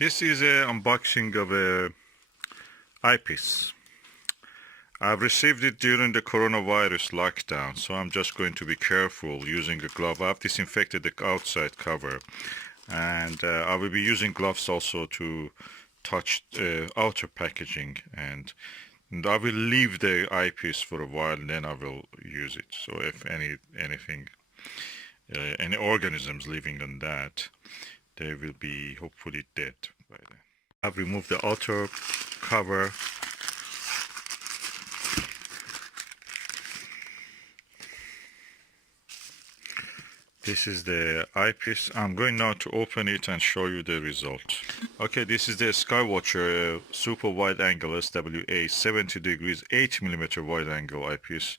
This is an unboxing of a eyepiece. I've received it during the coronavirus lockdown, so I'm just going to be careful using a glove. I've disinfected the outside cover, and I will be using gloves also to touch outer packaging, and I will leave the eyepiece for a while, and then I will use it. So if anything, any organisms living on that, they will be hopefully dead by then. I've removed the outer cover. This is the eyepiece. I'm going now to open it and show you the result. Okay, this is the SkyWatcher super wide angle SWA 70 degrees 8mm wide angle eyepiece,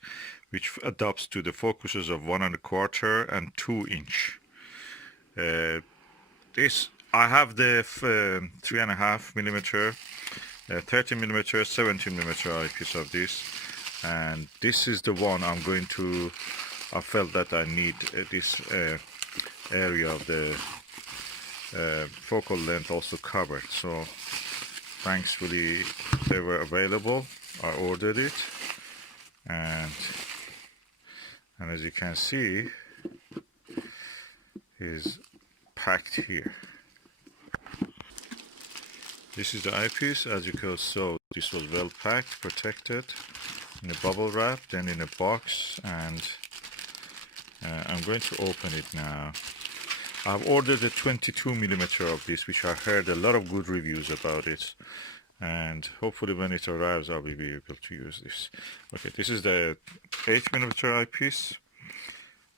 which adapts to the focuses of 1¼ and 2". This I have the 3.5mm, 30mm, 70mm eyepiece of this, and this is the one I'm going to. I felt that I need this area of the focal length also covered. So thankfully they were available. I ordered it, and as you can see, is packed here. This is the eyepiece. As you can see, this was well packed, protected in a bubble wrap, then in a box, and I'm going to open it now. I've ordered a 22mm of this, which I heard a lot of good reviews about it, and hopefully when it arrives I'll be able to use this. Okay, this is the 8mm eyepiece.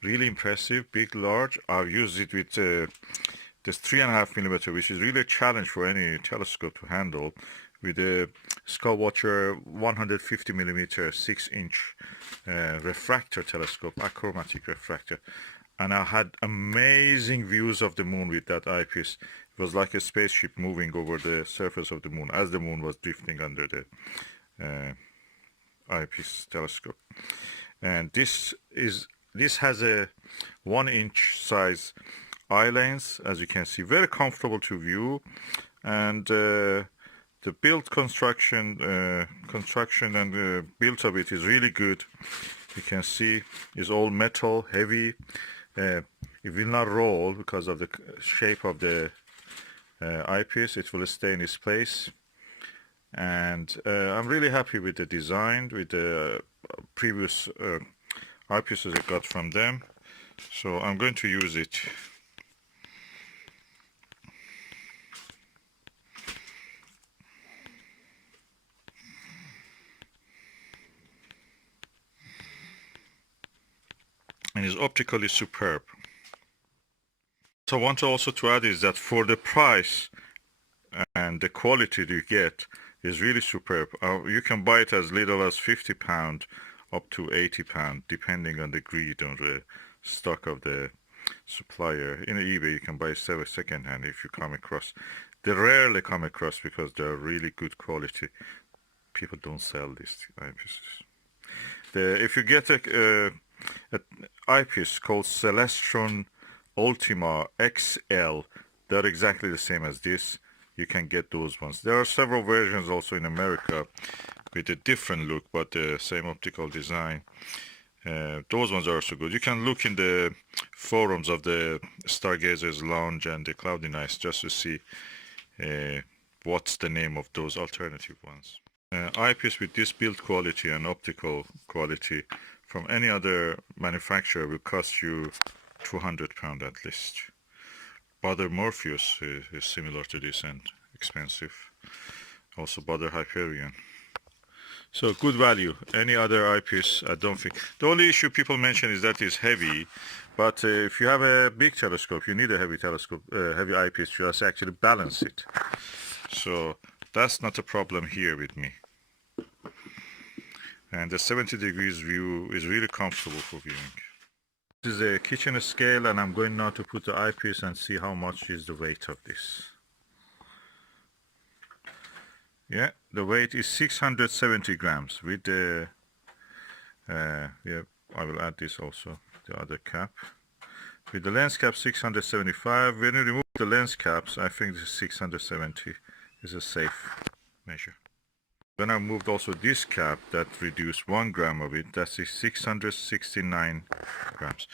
Really impressive, big, large. I've used it with this 3.5mm, which is really a challenge for any telescope to handle, with a SkyWatcher 150mm 6" refractor telescope, achromatic refractor, and I had amazing views of the moon with that eyepiece. It was like a spaceship moving over the surface of the moon as the moon was drifting under the eyepiece telescope. And this has a 1" size eye lens, as you can see, very comfortable to view, and the build construction and build of it is really good. You can see it's all metal, heavy. It will not roll because of the shape of the eyepiece. It will stay in its place, and I'm really happy with the design, with the previous eyepieces I got from them. So I'm going to use it. And is optically superb. So I want to also to add is that for the price and the quality you get is really superb. You can buy it as little as £50 up to £80, depending on the greed or the stock of the supplier. In eBay you can buy second hand if you come across. They rarely come across because they're really good quality. People don't sell these eyepieces. If you get an eyepiece called Celestron Ultima XL, they're exactly the same as this. You can get those ones. There are several versions also in America with a different look but the same optical design. Those ones are also good. You can look in the forums of the Stargazers Lounge and the Cloudy Nights just to see what's the name of those alternative ones. Eyepiece with this build quality and optical quality from any other manufacturer will cost you £200 at least. Baader Morpheus is similar to this and expensive. Also Baader Hyperion. So good value. Any other eyepiece, I don't think. The only issue people mention is that it's heavy, but if you have a big telescope, you need a heavy telescope, heavy eyepiece to just actually balance it. So that's not a problem here with me. And the 70 degrees view is really comfortable for viewing. This is a kitchen scale, and I'm going now to put the eyepiece and see how much is the weight of this. Yeah, the weight is 670 grams with the yeah, I will add this also, the other cap. With the lens cap 675, when you remove the lens caps, I think this 670 is a safe measure. When I moved also this cap that reduced 1 gram of it, that's 669 grams.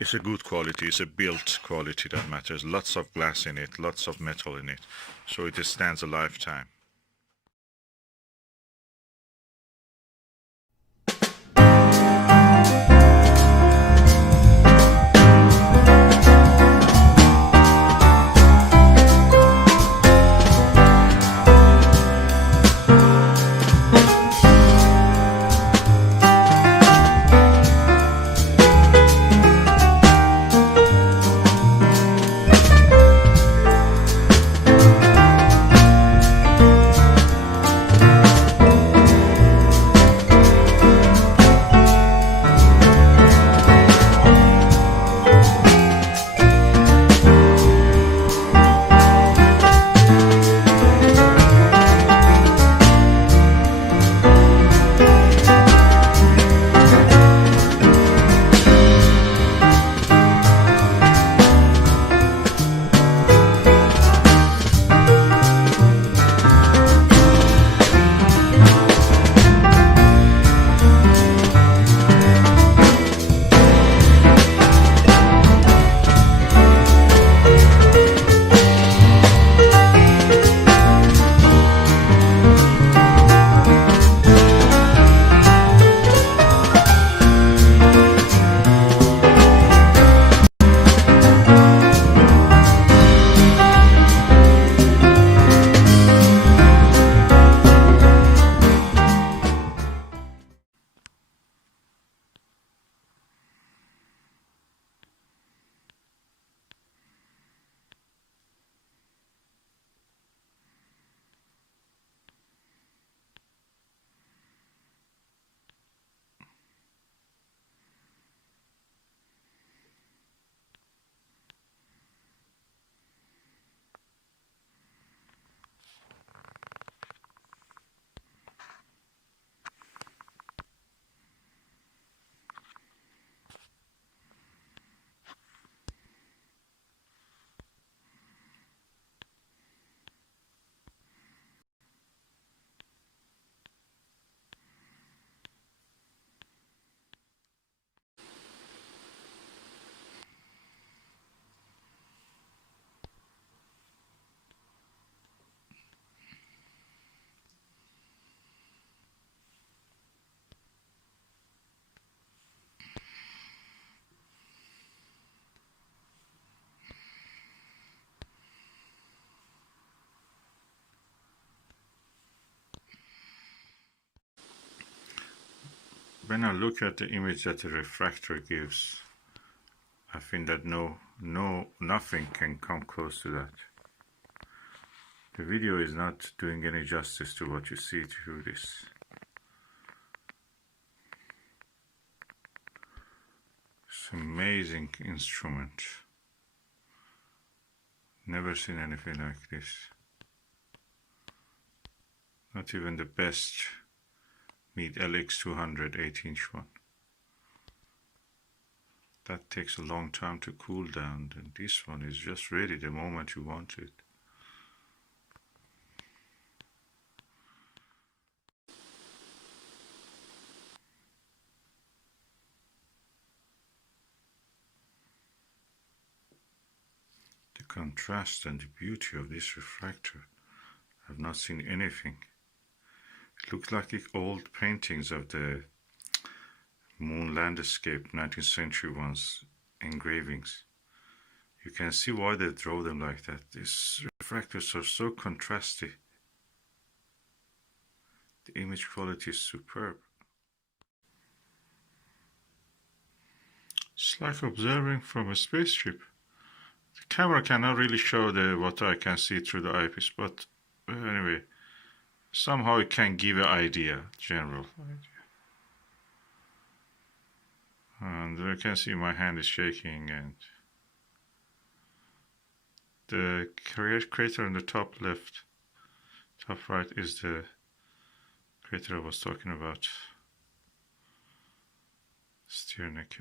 It's a good quality, it's a built quality that matters. Lots of glass in it, lots of metal in it, so it stands a lifetime. When I look at the image that the refractor gives, I think that nothing can come close to that. The video is not doing any justice to what you see through this. It's an amazing instrument. Never seen anything like this. Not even the best Meade LX200 8-inch one. That takes a long time to cool down, and this one is just ready the moment you want it. The contrast and the beauty of this refractor, I've not seen anything. It looks like the old paintings of the moon landscape, 19th century ones, engravings. You can see why they draw them like that. These refractors are so contrasty. The image quality is superb. It's like observing from a spaceship. The camera cannot really show what I can see through the eyepiece, but anyway, somehow it can give an idea, general idea. And you can see my hand is shaking, and the crater on the top left, top right is the crater I was talking about. Steer neck.